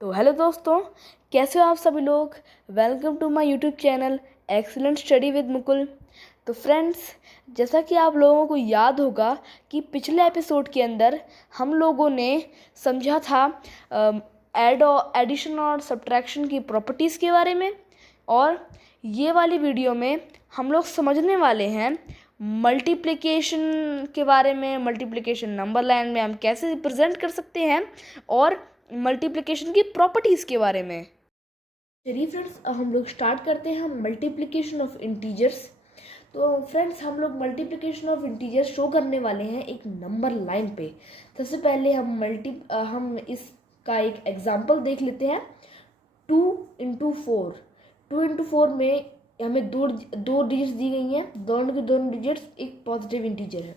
तो हेलो दोस्तों, कैसे हो आप सभी लोग। Welcome to my YouTube channel excellent study with Mukul. तो फ्रेंड्स, जैसा कि आप लोगों को याद होगा कि पिछले एपिसोड के अंदर हम लोगों ने समझा था एडिशन और सब्ट्रैक्शन की प्रॉपर्टीज़ के बारे में, और ये वाली वीडियो में हम लोग समझने वाले हैं मल्टीप्लिकेशन के बारे में। मल्टीप्लिकेशन नंबर लाइन में हम कैसे रिप्रेजेंट कर सकते हैं और मल्टीप्लिकेशन की प्रॉपर्टीज़ के बारे में। चलिए फ्रेंड्स, हम लोग स्टार्ट करते हैं मल्टीप्लिकेशन ऑफ इंटीजर्स। तो फ्रेंड्स, हम लोग मल्टीप्लिकेशन ऑफ इंटीजर्स शो करने वाले हैं एक नंबर लाइन पे। सबसे पहले हम इसका एक एग्जांपल देख लेते हैं। 2 × 4। 2 × 4 में हमें दो डिजिट्स दी गई हैं। दोनों के दोनों डिजिट्स एक पॉजिटिव इंटीजर है।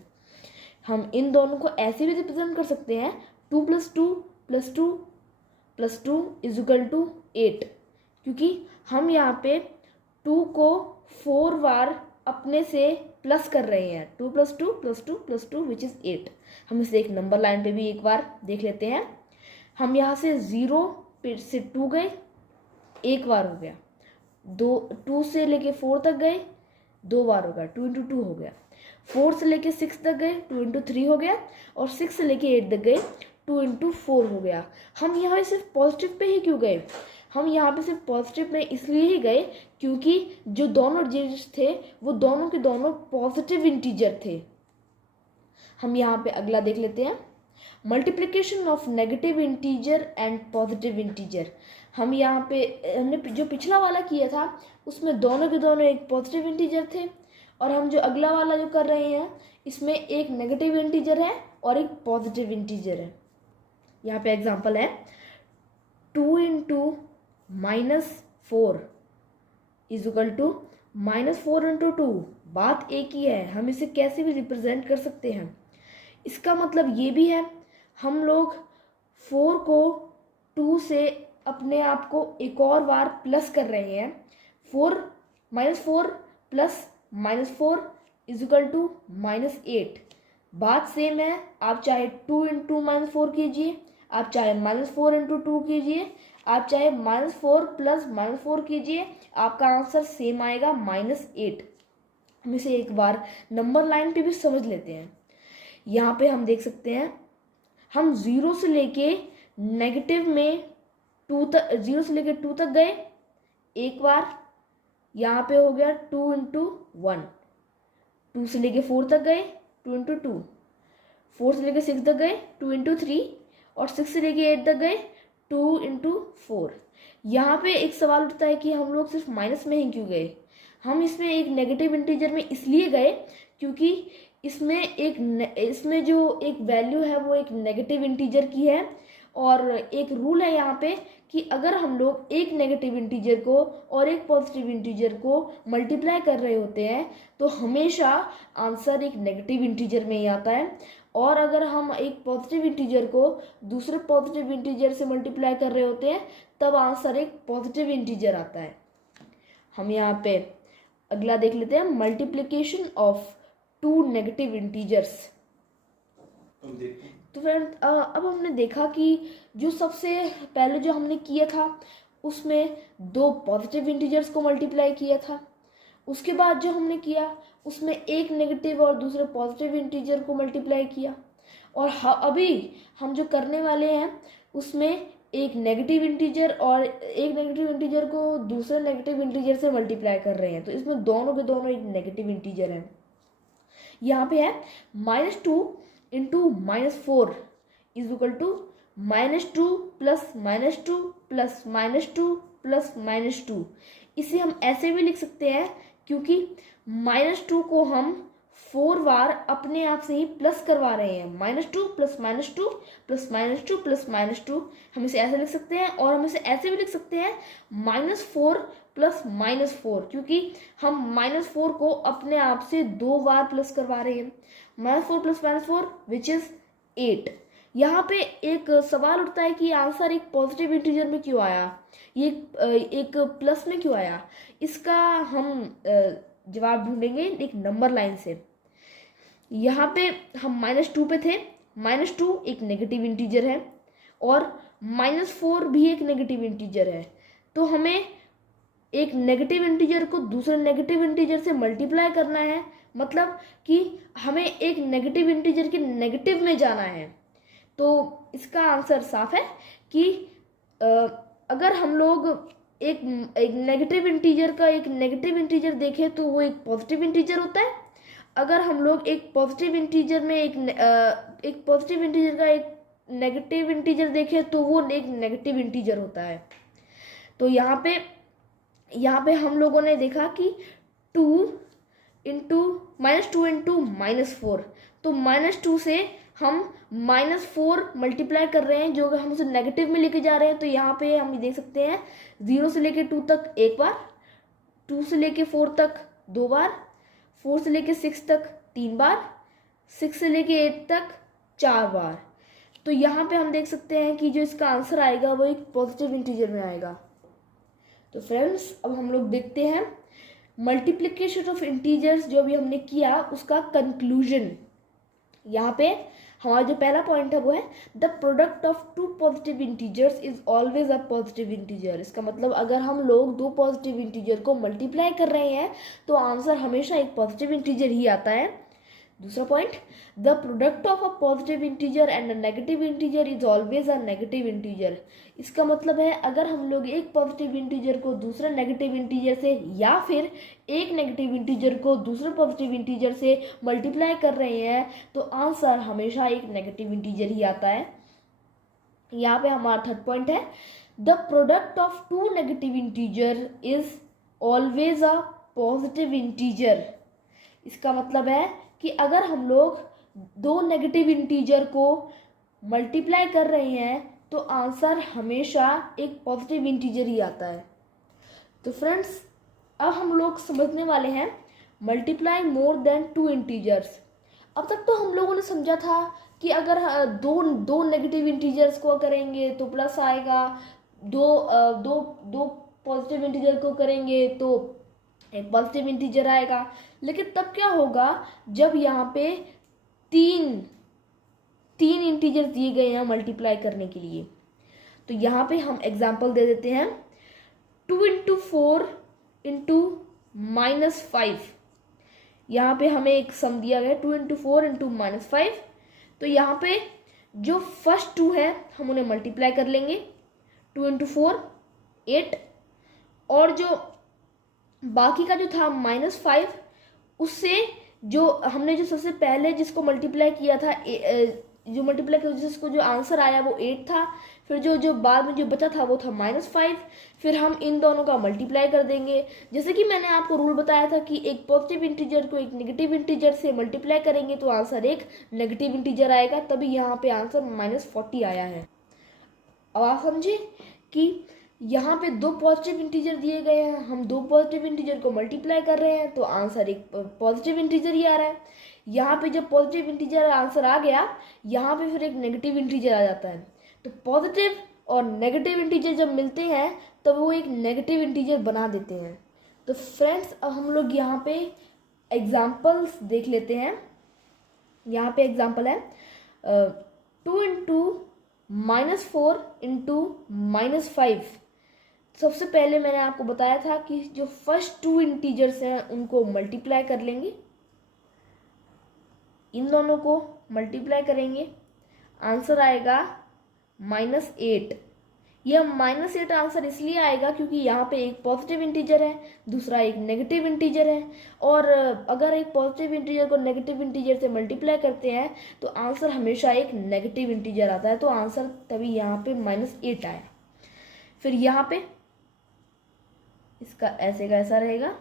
हम इन दोनों को ऐसे भी रिप्रेजेंट कर सकते हैं 2 + 2 + 2 + 2 = 8, क्योंकि हम यहाँ पे 2 को 4 बार अपने से प्लस कर रहे हैं। 2 + 2 + 2 + 2 विच इज़ 8। हम इसे एक नंबर लाइन पे भी एक बार देख लेते हैं। हम यहाँ से 0 से 2 गए, एक बार हो गया। 2 से लेके 4 तक गए, 2 बार होगा, 2 × 2 हो गया। 4 से लेके 6 तक गए, 2 × 3 हो गया। और 6 से लेके 8 तक गए, 2 × 4 हो गया। हम यहाँ सिर्फ पॉजिटिव पे ही क्यों गए? हम यहाँ पे सिर्फ पॉजिटिव में इसलिए ही गए क्योंकि जो दोनों डिजिट्स थे वो दोनों के दोनों पॉजिटिव इंटीजर थे। हम यहाँ पे अगला देख लेते हैं, multiplication of negative integer and positive integer. हम यहाँ पे हमने जो पिछला वाला किया था उसमें दोनों के दोनों एक पॉजिटिव इंटीजर थे, और हम जो अगला वाला जो कर रहे हैं इसमें एक नेगेटिव इंटीजर है और एक पॉजिटिव इंटीजर है। यहाँ पे एग्जांपल है 2 × -4 = -4 × 2। बात एक ही है, हम इसे कैसे भी रिप्रेजेंट कर सकते हैं। इसका मतलब ये भी है, हम लोग 4 को 2 से अपने आप को एक और बार प्लस कर रहे हैं। 4 -4 + -4 = -8। बात सेम है, आप चाहे 2 × -4 कीजिए, आप चाहे -4 × 2 कीजिए, आप चाहे -4 + -4 कीजिए, आपका आंसर सेम आएगा -8। हम इसे एक बार नंबर लाइन पे भी समझ लेते हैं। यहाँ पे हम देख सकते हैं, हम 0 से लेके नेगेटिव में 2 तक, 0 से लेके 2 तक गए एक बार, यहाँ पे हो गया 2 × 1। 2 से लेके 4 तक गए, 2 × 2। 4 से लेके 6 तक गए, 2 × 3। और 6 से लेके 8 तक गए, 2 × 4। यहाँ पे एक सवाल उठता है कि हम लोग सिर्फ माइनस में ही क्यों गए? हम इसमें एक नेगेटिव इंटीजर में इसलिए गए क्योंकि इसमें जो एक वैल्यू है वो एक नेगेटिव इंटीजर की है, और एक रूल है यहाँ पे कि अगर हम लोग एक नेगेटिव इंटीजर को और एक पॉजिटिव इंटीजर को मल्टीप्लाई कर रहे होते हैं तो हमेशा आंसर एक नेगेटिव इंटीजर में ही आता है, और अगर हम एक पॉजिटिव इंटीजर को दूसरे पॉजिटिव इंटीजर से मल्टीप्लाई कर रहे होते हैं तब आंसर एक पॉजिटिव इंटीजर आता है। हम यहाँ पे अगला देख लेते हैं, मल्टीप्लिकेशन ऑफ 2 नेगेटिव इंटीजर्स। तो फ्रेंड, अब हमने देखा कि जो सबसे पहले जो हमने किया था उसमें 2 पॉजिटिव इंटीजर्स को मल्टीप्लाई किया था। उसके बाद जो हमने किया उसमें एक नेगेटिव और दूसरे पॉजिटिव इंटीजर को मल्टीप्लाई किया, और अभी हम जो करने वाले हैं उसमें एक नेगेटिव इंटीजर को दूसरे नेगेटिव इंटीजर से मल्टीप्लाई कर रहे हैं। तो इसमें दोनों के दोनों एक नेगेटिव इंटीजर हैं। यहाँ पे है -2 × -4 = -2 + -2 + -2। इसे हम ऐसे भी लिख सकते हैं क्योंकि -2 को हम 4 बार अपने आप से ही प्लस करवा रहे हैं। -2 + -2 + -2 + -2, हम इसे ऐसे लिख सकते हैं। और हम इसे ऐसे भी लिख सकते हैं -4 + -4, क्योंकि हम -4 को अपने आप से 2 बार प्लस करवा रहे हैं। -4 + -4 विच इज़ 8। यहाँ पे एक सवाल उठता है कि आंसर एक पॉजिटिव इंटीजर में क्यों आया, ये एक प्लस में क्यों आया? इसका हम जवाब ढूंढेंगे एक नंबर लाइन से। यहाँ पे हम -2 पे थे। -2 एक नेगेटिव इंटीजर है और -4 भी एक नेगेटिव इंटीजर है, तो हमें एक नेगेटिव इंटीजर को दूसरे नेगेटिव इंटीजर से मल्टीप्लाई करना है, मतलब कि हमें एक नेगेटिव इंटीजर के नेगेटिव में जाना है। तो इसका आंसर साफ है कि अगर हम लोग एक नेगेटिव इंटीजर का एक नेगेटिव इंटीजर देखें तो वो एक पॉजिटिव इंटीजर होता है। अगर हम लोग एक पॉजिटिव इंटीजर में एक पॉजिटिव इंटीजर का एक नेगेटिव इंटीजर देखें तो वो एक नेगेटिव इंटीजर होता है। तो यहाँ पे हम लोगों ने देखा कि -2 इंटू -4, तो -2 से हम -4 मल्टीप्लाई कर रहे हैं, जो अगर हम उसे नेगेटिव में लेके जा रहे हैं तो यहाँ पे हम देख सकते हैं 0 से लेके 2 तक एक बार, 2 से लेके 4 तक 2 बार, 4 से लेके 6 तक 3 बार, 6 से लेके 8 तक 4 बार। तो यहाँ पे हम देख सकते हैं कि जो इसका आंसर आएगा वो एक पॉजिटिव इंटीजर में आएगा। तो फ्रेंड्स अब हम लोग देखते हैं मल्टीप्लिकेशन ऑफ इंटीजर्स जो अभी हमने किया उसका कंक्लूजन। यहाँ पे हमारा जो पहला पॉइंट है वो है the product of two positive integers is always a positive integer. इसका मतलब अगर हम लोग दो पॉजिटिव इंटीजर को मल्टीप्लाई कर रहे हैं तो आंसर हमेशा एक पॉजिटिव इंटीजर ही आता है। दूसरा point, the product of a positive integer and a negative integer is always a negative integer. इसका मतलब है अगर हम लोग एक पॉजिटिव इंटीजर को दूसरे नेगेटिव इंटीजर से या फिर एक नेगेटिव इंटीजर को दूसरे पॉजिटिव इंटीजर से मल्टीप्लाई कर रहे हैं तो आंसर हमेशा एक नेगेटिव इंटीजर ही आता है। यहाँ पे हमारा थर्ड पॉइंट है the product of two negative integer is always a positive integer. इसका मतलब है कि अगर हम लोग दो नेगेटिव इंटीजर को मल्टीप्लाई कर रहे हैं तो आंसर हमेशा एक पॉजिटिव इंटीजर ही आता है। तो फ्रेंड्स अब हम लोग समझने वाले हैं multiply more than two integers. अब तक तो हम लोगों ने समझा था कि अगर दो नेगेटिव इंटीजर्स को करेंगे तो प्लस आएगा, दो पॉजिटिव इंटीजर को करेंगे तो एक पॉजिटिव इंटीजर आएगा। लेकिन तब क्या होगा जब यहाँ पे तीन इंटीजर दिए गए हैं मल्टीप्लाई करने के लिए। तो यहाँ पे हम एग्जांपल दे देते हैं 2 × 4 × -5। यहाँ पे हमें एक सम दिया गया 2 × 4 × -5। तो यहाँ पे जो फर्स्ट 2 है हम उन्हें मल्टीप्लाई कर लेंगे, 2 × 4 8, और जो बाकी का जो था -5 उससे जो हमने जो सबसे पहले जिसको मल्टीप्लाई किया था जो मल्टीप्लाई किया जिसको जो आंसर आया वो 8 था, फिर जो बाद में जो बचा था वो था -5, फिर हम इन दोनों का मल्टीप्लाई कर देंगे। जैसे कि मैंने आपको रूल बताया था कि एक पॉजिटिव इंटीजर को एक नेगेटिव इंटीजर से मल्टीप्लाई करेंगे तो आंसर एक नेगेटिव इंटीजर आएगा, तभी यहाँ पे आंसर -40 आया है। अब आप समझे कि यहाँ पे दो पॉजिटिव इंटीजर दिए गए हैं, हम दो पॉजिटिव इंटीजर को मल्टीप्लाई कर रहे हैं तो आंसर एक पॉजिटिव इंटीजर ही आ रहा है। यहाँ पे जब पॉजिटिव इंटीजर आंसर आ गया, यहाँ पे फिर एक नेगेटिव इंटीजर आ जाता है। तो पॉजिटिव और नेगेटिव इंटीजर जब मिलते हैं तब वो एक नेगेटिव इंटीजर बना देते हैं। तो फ्रेंड्स अब हम लोग यहाँ पे एग्जाम्पल्स देख लेते हैं। यहाँ पे एग्जाम्पल है 2 × -4 × -5। सबसे पहले मैंने आपको बताया था कि जो फर्स्ट 2 इंटीजर्स हैं उनको मल्टीप्लाई कर लेंगे, इन दोनों को मल्टीप्लाई करेंगे, आंसर आएगा -8। यह -8 आंसर इसलिए आएगा क्योंकि यहाँ पे एक पॉजिटिव इंटीजर है, दूसरा एक नेगेटिव इंटीजर है, और अगर एक पॉजिटिव इंटीजर को नेगेटिव इंटीजर से मल्टीप्लाई करते हैं तो आंसर हमेशा एक नेगेटिव इंटीजर आता है, तो आंसर तभी यहाँ पे -8 आया। फिर यहाँ पे इसका ऐसे का ऐसा रहेगा।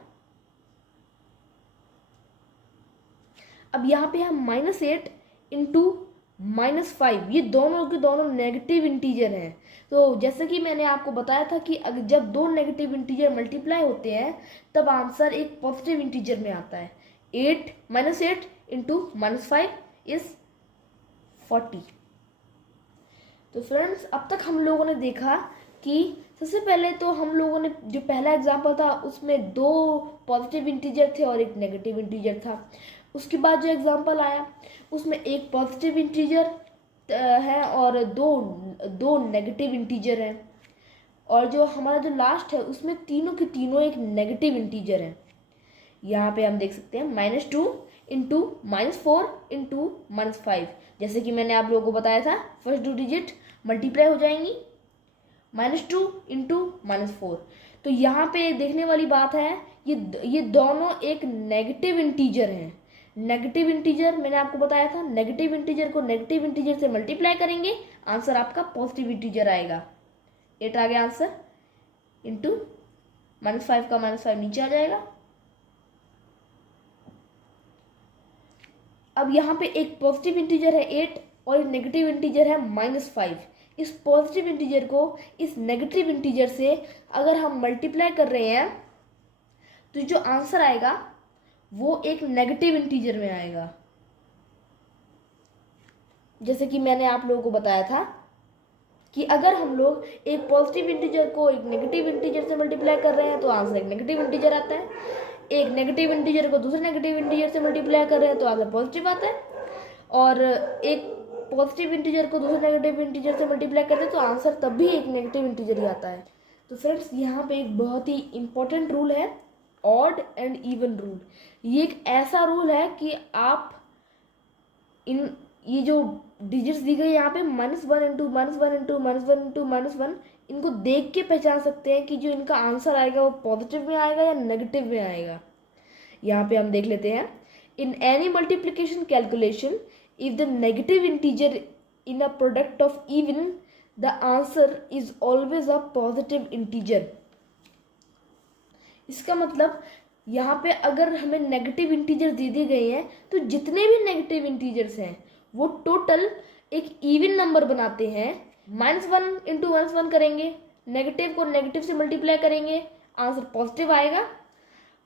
अब यहाँ पे हम -8 × -5, ये दोनों के दोनों नेगेटिव इंटीजर हैं। तो जैसे कि मैंने आपको बताया था कि अगर जब दो नेगेटिव इंटीजर मल्टीप्लाई होते हैं तब आंसर एक पॉजिटिव इंटीजर में आता है। -8 × -5 इज 40। तो फ्रेंड्स अब तक हम लोगों ने देखा कि सबसे पहले तो हम लोगों ने जो पहला एग्जाम्पल था उसमें दो पॉजिटिव इंटीजर थे और एक नेगेटिव इंटीजर था। उसके बाद जो एग्जाम्पल आया उसमें एक पॉजिटिव इंटीजर है और दो दो नेगेटिव इंटीजर हैं, और जो हमारा जो लास्ट है उसमें तीनों के तीनों एक नेगेटिव इंटीजर है। यहाँ पे हम देख सकते हैं -2 इंटू -4 इंटू -5, जैसे कि मैंने आप लोगों को बताया था फर्स्ट 2 डिजिट मल्टीप्लाई हो जाएंगी -2 इंटू -4। तो यहाँ पे देखने वाली बात है ये दोनों एक नेगेटिव इंटीजर हैं। नेगेटिव इंटीजर मैंने आपको बताया था, नेगेटिव इंटीजर को नेगेटिव इंटीजर से मल्टीप्लाई करेंगे, आंसर आपका पॉजिटिव इंटीजर आएगा। 8 आ गया आंसर, इंटू -5 का -5 नीचे आ जाएगा। अब यहाँ पे एक पॉजिटिव इंटीजर है 8 और एक नेगेटिव इंटीजर है -5। इस पॉजिटिव इंटीजर को इस नेगेटिव इंटीजर से अगर हम मल्टीप्लाई कर रहे हैं तो जो आंसर आएगा वो एक नेगेटिव इंटीजर में आएगा। जैसे कि मैंने आप लोगों को बताया था कि अगर हम लोग एक पॉजिटिव इंटीजर को एक नेगेटिव इंटीजर से मल्टीप्लाई कर रहे हैं तो आंसर एक नेगेटिव इंटीजर आता है, एक नेगेटिव इंटीजर को दूसरे नेगेटिव इंटीजर से मल्टीप्लाई कर रहे हैं तो आंसर पॉजिटिव आता है, और एक पॉजिटिव इंटीजर को दूसरे नेगेटिव इंटीजर से मल्टीप्लाई करते हैं तो आंसर तब भी एक नेगेटिव इंटीजर ही आता है। तो फ्रेंड्स यहाँ पे एक बहुत ही इंपॉर्टेंट रूल है, ऑड एंड इवन रूल। ये एक ऐसा रूल है कि आप इन ये जो डिजिट्स दी गई यहाँ पे -1 इंटू -1 इंटू -1 इंटू -1, इनको देख के पहचान सकते हैं कि जो इनका आंसर आएगा वो पॉजिटिव में आएगा या नेगेटिव में आएगा। यहाँ पे हम देख लेते हैं, in any multiplication calculation if the negative integer in a product of even the answer is always a positive integer. इसका मतलब यहाँ पे अगर हमें नेगेटिव इंटीजर दे दिए गए हैं तो जितने भी नेगेटिव इंटीजर्स हैं वो टोटल एक इवन नंबर बनाते हैं। -1 इंटू -1 करेंगे, नेगेटिव को नेगेटिव से मल्टीप्लाई करेंगे, आंसर पॉजिटिव आएगा।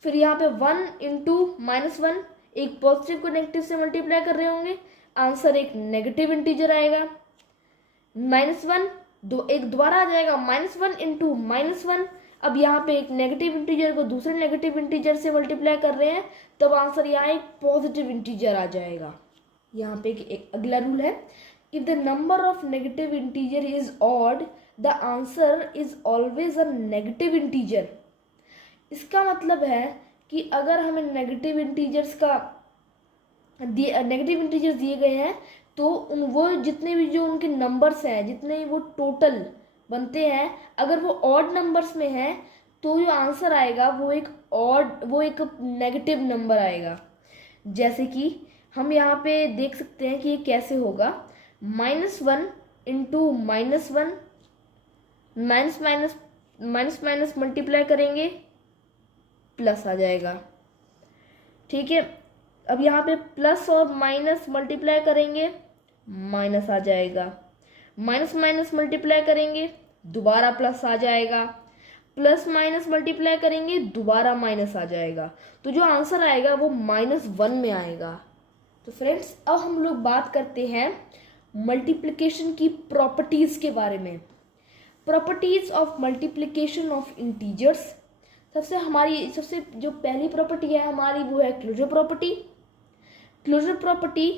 फिर यहाँ पे 1 इंटू -1, एक पॉजिटिव को नेगेटिव से मल्टीप्लाई कर रहे होंगे, आंसर एक नेगेटिव इंटीजर आएगा। -1 एक दोबारा आ जाएगा, -1 इंटू -1, अब यहाँ पे एक नेगेटिव इंटीजर को दूसरे नेगेटिव इंटीजर से मल्टीप्लाई कर रहे हैं, तब आंसर यहाँ एक पॉजिटिव इंटीजर आ जाएगा। यहाँ पे एक अगला रूल है, if the number of negative integer is odd the answer is always a negative integer. इसका मतलब है कि अगर हमें नेगेटिव इंटीजर्स दिए गए हैं तो वो जितने भी जो उनके नंबर्स हैं, जितने वो टोटल बनते हैं, अगर वो ऑड नंबर्स में है तो जो आंसर आएगा वो एक नेगेटिव नंबर आएगा। जैसे कि हम यहाँ पे देख सकते हैं कि ये कैसे होगा, -1 इंटू -1, माइनस मल्टीप्लाई करेंगे, प्लस आ जाएगा। ठीक है, अब यहाँ पे प्लस और माइनस मल्टीप्लाई करेंगे, माइनस आ जाएगा। माइनस मल्टीप्लाई करेंगे, दोबारा प्लस आ जाएगा। प्लस माइनस मल्टीप्लाई करेंगे, दोबारा माइनस आ जाएगा। तो जो आंसर आएगा वो -1 में आएगा। तो फ्रेंड्स, अब हम लोग बात करते हैं मल्टीप्लिकेशन की प्रॉपर्टीज़ के बारे में। Properties of multiplication of integers. सबसे जो पहली प्रॉपर्टी है हमारी वो है क्लोजर प्रॉपर्टी। क्लोजर प्रॉपर्टी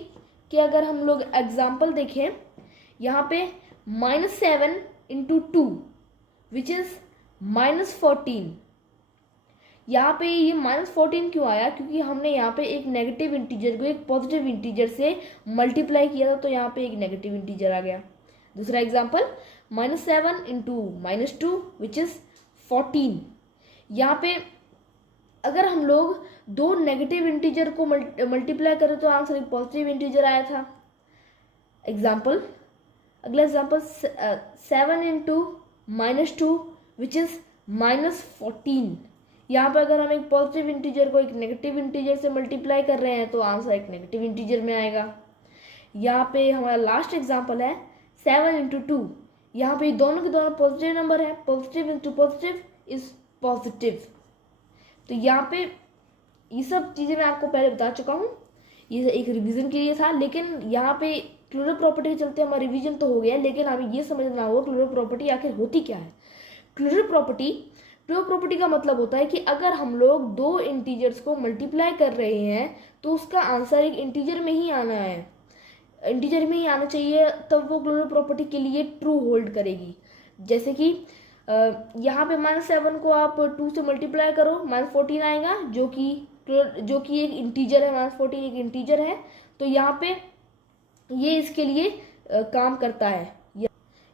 के अगर हम लोग एग्जाम्पल देखें, यहाँ पे -7 इंटू 2 विच इज़ -14। यहाँ पे ये -14 क्यों आया? क्योंकि हमने यहाँ पे एक नेगेटिव इंटीजर को एक पॉजिटिव इंटीजर से मल्टीप्लाई किया था, तो यहाँ पे एक नेगेटिव इंटीजर आ गया। दूसरा एग्जाम्पल, -7 इंटू -2 विच इज़ 14। यहाँ पे अगर हम लोग दो नेगेटिव इंटीजर को मल्टीप्लाई करें तो आंसर एक पॉजिटिव इंटीजर आया था। एग्जाम्पल, अगला एग्जाम्पल 7 इंटू -2 विच इज़ -14। यहाँ पर अगर हम एक पॉजिटिव इंटीजर को एक नेगेटिव इंटीजर से मल्टीप्लाई कर रहे हैं तो आंसर एक नेगेटिव इंटीजर में आएगा। यहाँ पे हमारा लास्ट एग्जाम्पल है 7 इंटू 2। यहाँ पे दोनों के दोनों पॉजिटिव नंबर है, positive into positive is positive. तो यहाँ पे ये सब चीज़ें मैं आपको पहले बता चुका हूँ, ये एक रिवीजन के लिए था। लेकिन यहाँ पे क्लोजर प्रॉपर्टी के चलते हमारा रिवीजन तो हो गया, लेकिन हमें ये समझना होगा क्लोजर प्रॉपर्टी आखिर होती क्या है। क्लोजर प्रॉपर्टी का मतलब होता है कि अगर हम लोग दो इंटीजर्स को मल्टीप्लाई कर रहे हैं तो उसका आंसर एक इंटीजर में ही आना है। इंटीजर में ही आना चाहिए, तब वो क्लोरो प्रॉपर्टी के लिए ट्रू होल्ड करेगी। जैसे कि यहाँ पे -7 को आप 2 से मल्टीप्लाई करो, -14 आएगा, जो कि एक इंटीजर है, -14 एक इंटीजर है, तो यहाँ पे ये इसके लिए काम करता है।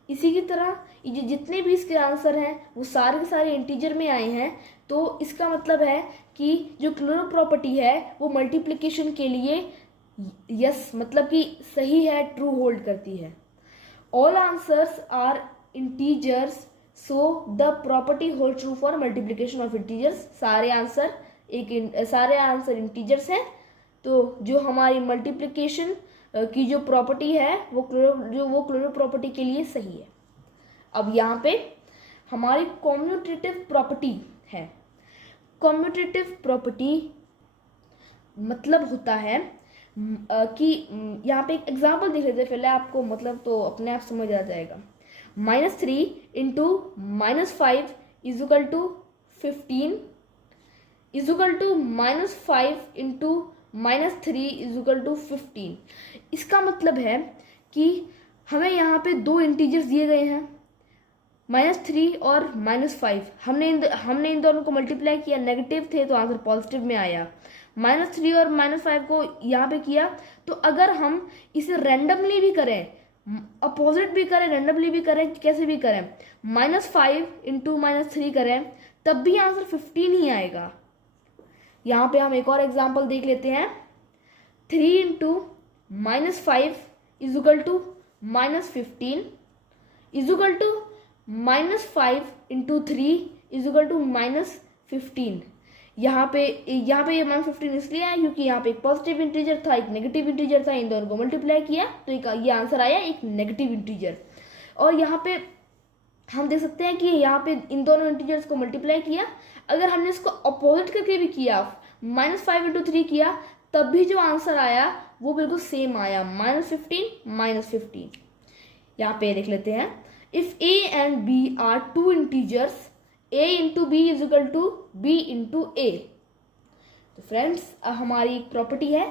इसी की तरह ये जितने भी इसके आंसर हैं वो सारे के सारे इंटीजर में आए हैं, तो इसका मतलब है कि जो क्लोरो प्रॉपर्टी है वो मल्टीप्लिकेशन के लिए यस मतलब कि सही है, ट्रू होल्ड करती है। All answers are integers, so the property hold true for multiplication of integers. सारे आंसर इंटीजर्स हैं, तो जो हमारी मल्टीप्लिकेशन की जो प्रॉपर्टी है वो क्लोरो प्रॉपर्टी के लिए सही है। अब यहाँ पे हमारी कॉम्यूटेटिव प्रॉपर्टी है। कॉम्यूटेटिव प्रॉपर्टी मतलब होता है कि यहाँ पे एक एग्जांपल देख लेते हैं पहले, आपको मतलब तो अपने आप समझ आ जाएगा। -3 into -5 equal to 15 equal to -5 into -3 equal to 15। इसका मतलब है कि हमें यहाँ पे दो इंटीजर्स दिए गए हैं, -3 और -5। हमने इन दोनों को मल्टीप्लाई किया, नेगेटिव थे तो आंसर पॉजिटिव में आया। -3 और -5 को यहाँ पे किया, तो अगर हम इसे रैंडमली भी करें, अपोजिट भी करें, रैंडमली भी करें, कैसे भी करें, -5 इंटू -3 करें, तब भी आंसर 15 ही आएगा। यहाँ पे हम एक और एग्जाम्पल देख लेते हैं। 3 into -5 equal to -15 equal to -5 into 3 equal to -15। यहाँ पे ये -15 इसलिए आया क्योंकि यहाँ पे एक पॉजिटिव इंटीजर था, एक नेगेटिव इंटीजर था, इन दोनों को मल्टीप्लाई किया तो ये आंसर आया एक नेगेटिव इंटीजर। और यहाँ पे हम देख सकते हैं कि यहाँ पे इन दोनों इंटीजर्स को मल्टीप्लाई किया, अगर हमने इसको अपोजिट करके भी किया, -5 इंटू 3 किया, तब भी जो आंसर आया वो बिल्कुल सेम आया, -15 -15। यहाँ पे देख लेते हैं, if a and b are two integers, a into b is equal to b into a। तो फ्रेंड्स हमारी एक प्रॉपर्टी है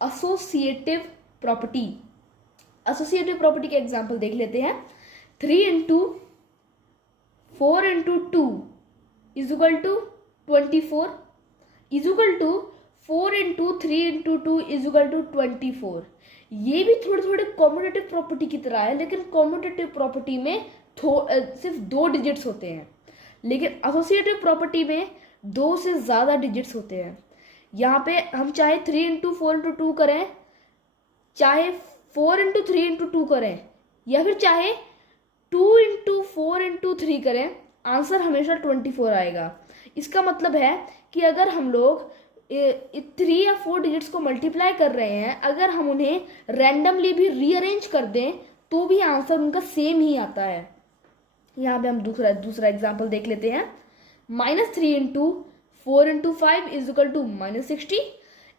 एसोसिएटिव प्रॉपर्टी। एसोसिएटिव प्रॉपर्टी के एग्जांपल देख लेते हैं। 3 into 4 into 2 is equal to 24 is equal to 4 into 3 into 2 is equal to 24। ये भी थोड़े थोड़े कॉम्यूटेटिव प्रॉपर्टी की तरह है, लेकिन कॉम्यूटेटिव प्रॉपर्टी में सिर्फ 2 डिजिट्स होते हैं, लेकिन एसोसिएटिव प्रॉपर्टी में 2 से ज़्यादा डिजिट्स होते हैं। यहाँ पे हम चाहे 3 इंटू 4 इंटू 2 करें, चाहे 4 इंटू 3 इंटू 2 करें, या फिर चाहे 2 इंटू 4 इंटू 3 करें, आंसर हमेशा 24 आएगा। इसका मतलब है कि अगर हम लोग 3 या 4 डिजिट्स को मल्टीप्लाई कर रहे हैं, अगर हम उन्हें रैंडमली भी रीअरेंज कर दें तो भी आंसर उनका सेम ही आता है। यहाँ पे हम दूसरा एग्जाम्पल देख लेते हैं। -3 into 4 into 5 is equal to -60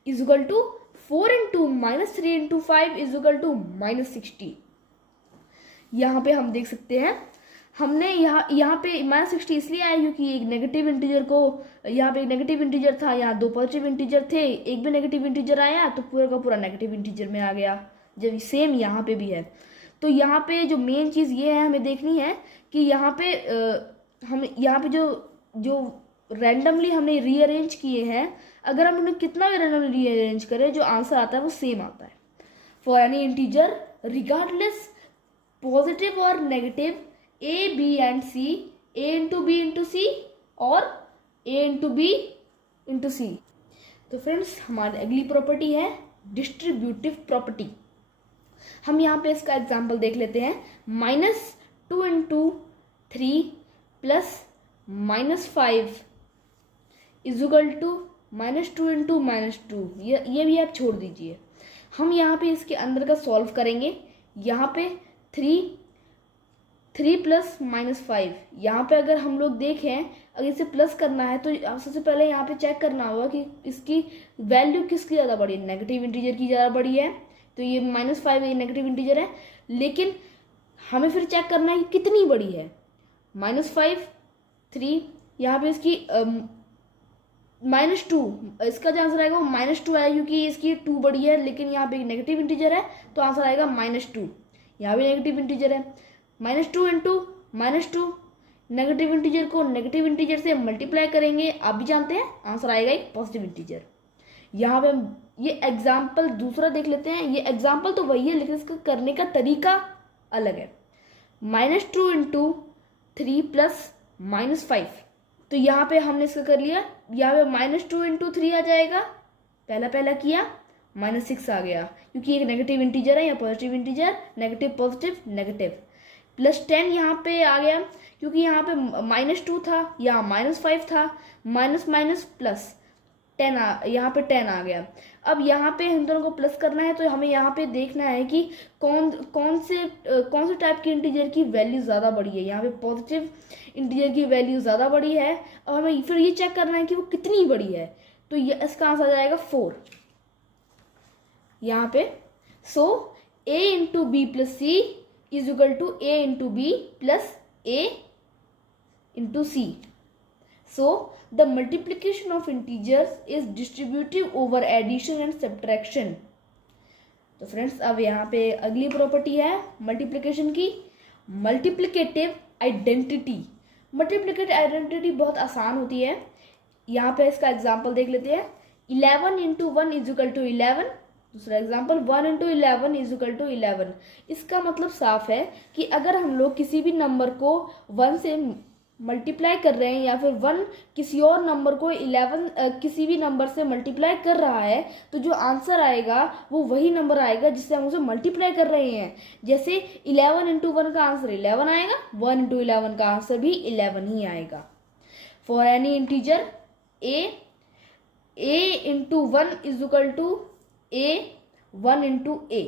is equal to 4 into -3 into 5 is equal to -60। यहाँ पे हम देख सकते हैं, हमने यहाँ पे -60 इसलिए आया क्योंकि एक नेगेटिव इंटीजर को, यहाँ पे एक नेगेटिव इंटीजर था, यहाँ 2 पॉजिटिव इंटीजर थे, एक भी नेगेटिव इंटीजर आया तो पूरा का पूरा नेगेटिव इंटीजर में आ गया, जब सेम यहाँ पे भी है। तो यहाँ पे जो मेन चीज़ ये है हमें देखनी है कि यहाँ पे जो रैंडमली हमने रीअरेंज किए हैं, अगर हम उन्हें कितना भी रैंडमली रीअरेंज करें, जो आंसर आता है वो सेम आता है। For any integer regardless positive और negative, a b and c, a into b into c और a into b into c। तो फ्रेंड्स हमारी अगली प्रॉपर्टी है डिस्ट्रीब्यूटिव प्रॉपर्टी। हम यहाँ पे इसका एग्जांपल देख लेते हैं। -2 into 3 plus -5 is equal to -2 into -2। ये भी आप छोड़ दीजिए, हम यहाँ पे इसके अंदर का सॉल्व करेंगे। यहाँ पे 3 प्लस -5, यहाँ पे अगर हम लोग देखें, अगर इसे प्लस करना है तो सबसे पहले यहाँ पे चेक करना होगा कि इसकी वैल्यू किसकी ज़्यादा बड़ी है, नेगेटिव इंटीजर की ज़्यादा बड़ी है, तो ये -5 ये नेगेटिव इंटीजर है, लेकिन हमें फिर चेक करना है कि कितनी बड़ी है। -5 3, यहाँ पे इसकी -2, इसका जो आंसर आएगा वो -2 आएगा, क्योंकि इसकी 2 बड़ी है, लेकिन यहाँ पे एक नेगेटिव इंटीजर है, तो आंसर आएगा -2। यहाँ भी नेगेटिव इंटीजर है, -2 इंटू -2, नेगेटिव इंटीजर को नेगेटिव इंटीजर से मल्टीप्लाई करेंगे, आप भी जानते हैं आंसर आएगा एक पॉजिटिव इंटीजर। यहाँ पे हम ये एग्जाम्पल दूसरा देख लेते हैं। ये एग्जाम्पल तो वही है, लेकिन इसका करने का तरीका अलग है। -2 इंटू 3 प्लस -5, तो यहाँ पे हमने इसका कर लिया, यहाँ पे -2 इंटू 3 आ जाएगा, पहला किया, -6 आ गया, क्योंकि एक नेगेटिव इंटीजर है या positive integer, negative positive negative, plus 10 यहाँ पे आ गया, क्योंकि यहाँ पे -2 था, यहाँ -5 था, माइनस माइनस प्लस 10 यहाँ पे 10 आ गया। अब यहाँ पे हम दोनों को प्लस करना है, तो हमें यहाँ पे देखना है कि कौन से टाइप के इंटीजर की वैल्यू ज़्यादा बड़ी है। यहाँ पे पॉजिटिव इंटीजर की वैल्यू ज़्यादा बड़ी है, और हमें फिर ये चेक करना है कि वो कितनी बड़ी है, तो ये इसका आंसर आ जाएगा 4 यहाँ पे। So a into B plus C is equal to a into B plus a into C. So the multiplication of integers is distributive over addition and subtraction। तो फ्रेंड्स अब यहाँ पे अगली प्रॉपर्टी है मल्टीप्लिकेशन की, मल्टीप्लिकेटिव आइडेंटिटी। मल्टीप्लिकेटिव आइडेंटिटी बहुत आसान होती है। यहाँ पे इसका एग्जांपल देख लेते हैं। 11 इंटू 1 इज इक्वल टू 11। दूसरा example 1 into 11 is equal to 11। इसका मतलब साफ है कि अगर हम लोग किसी भी नंबर को 1 से मल्टीप्लाई कर रहे हैं, या फिर 1 किसी और नंबर को 11 किसी भी नंबर से मल्टीप्लाई कर रहा है, तो जो आंसर आएगा वो वही नंबर आएगा जिससे हम उसे मल्टीप्लाई कर रहे हैं। जैसे 11 इंटू 1 का आंसर 11 आएगा, 1 इंटू 11 का आंसर भी 11 ही आएगा। For any integer a into 1 is equal to a 1 into a।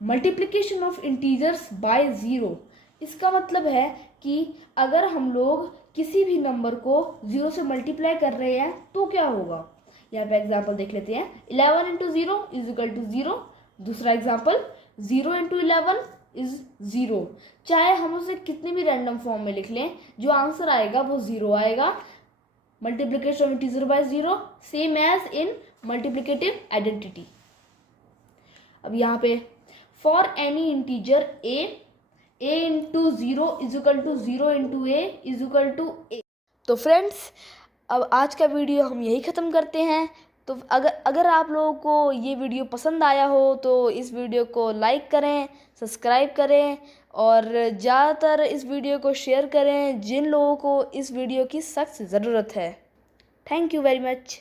Multiplication of integers by 0, इसका मतलब है कि अगर हम लोग किसी भी नंबर को 0 से मल्टीप्लाई कर रहे हैं तो क्या होगा। यहाँ पे एग्जांपल देख लेते हैं। 11 इंटू 0 इज इक्वल टू 0। दूसरा एग्जांपल 0 इंटू 11 इज 0। चाहे हम उसे कितने भी रैंडम फॉर्म में लिख लें, जो आंसर आएगा वो 0 आएगा। Multiplication of integer by 0 same as in multiplicative identity. अब यहाँ पे for any integer a into 0 is equal to 0 into a is equal to a। तो फ्रेंड्स अब आज का वीडियो हम यही ख़त्म करते हैं। तो अगर आप लोगों को ये वीडियो पसंद आया हो तो इस वीडियो को लाइक करें, सब्सक्राइब करें, और ज़्यादातर इस वीडियो को शेयर करें जिन लोगों को इस वीडियो की सख्त ज़रूरत है। Thank you very much.